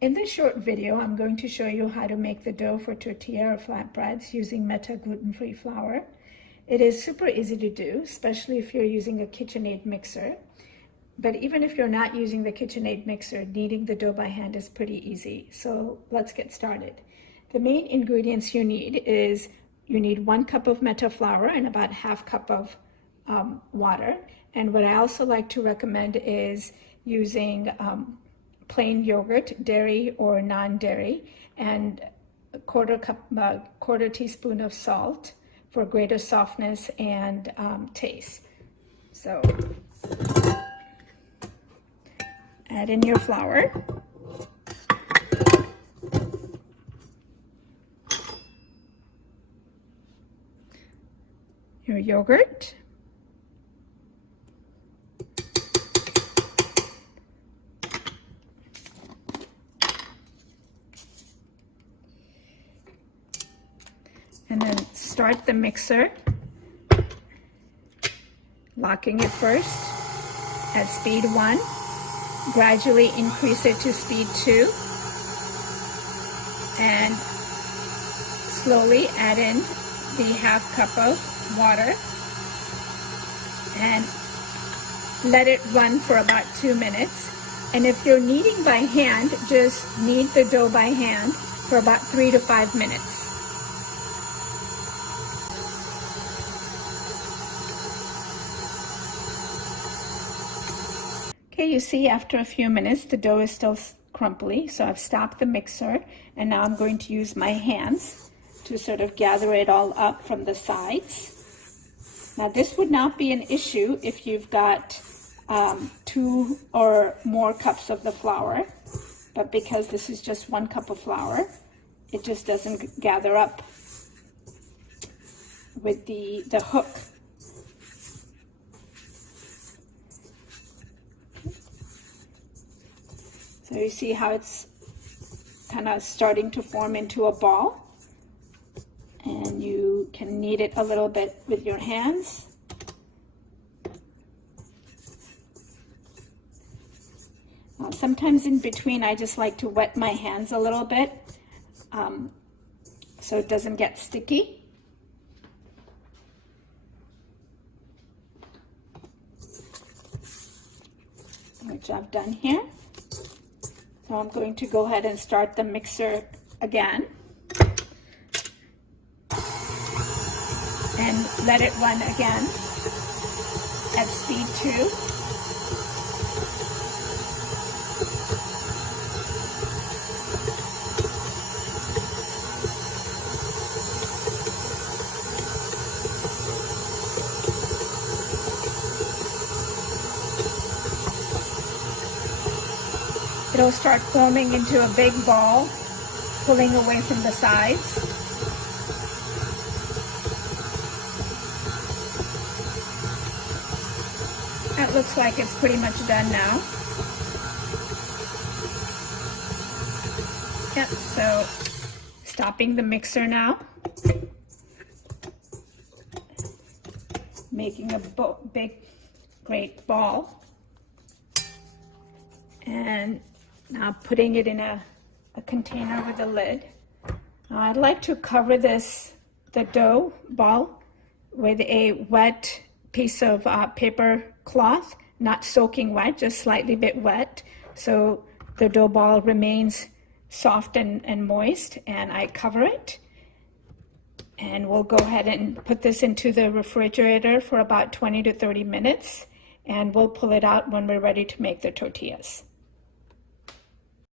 In this short video, I'm going to show you how to make the dough for tortilla or flatbreads using Metta gluten-free flour. It is super easy to do, especially if you're using a KitchenAid mixer. But even if you're not using the KitchenAid mixer, kneading the dough by hand is pretty easy. So let's get started. The main ingredients you need is you need 1 cup of Metta flour and about ½ cup of water. And what I also like to recommend is using plain yogurt, dairy or non-dairy, and a quarter teaspoon of salt for greater softness and taste. So add in your flour. Your yogurt. And then start the mixer, locking it first at speed 1, gradually increase it to speed 2, and slowly add in the ½ cup of water and let it run for about 2 minutes. And if you're kneading by hand, just knead the dough by hand for about 3 to 5 minutes. Okay, you see after a few minutes the dough is still crumbly, so I've stopped the mixer and now I'm going to use my hands to sort of gather it all up from the sides. Now this would not be an issue if you've got 2 or more cups of the flour, but because this is just 1 cup of flour, it just doesn't gather up with the hook. So you see how it's kind of starting to form into a ball, and you can knead it a little bit with your hands. Sometimes in between I just like to wet my hands a little bit so it doesn't get sticky. Which I've done here. So I'm going to go ahead and start the mixer again and let it run again at speed 2. It'll start forming into a big ball, pulling away from the sides. That looks like it's pretty much done now. Yep, so stopping the mixer now. Making a big, great ball. And now putting it in a container with a lid. Now I'd like to cover the dough ball with a wet piece of paper cloth, not soaking wet, just slightly bit wet, so the dough ball remains soft and moist, and I cover it. And we'll go ahead and put this into the refrigerator for about 20 to 30 minutes, and we'll pull it out when we're ready to make the tortillas.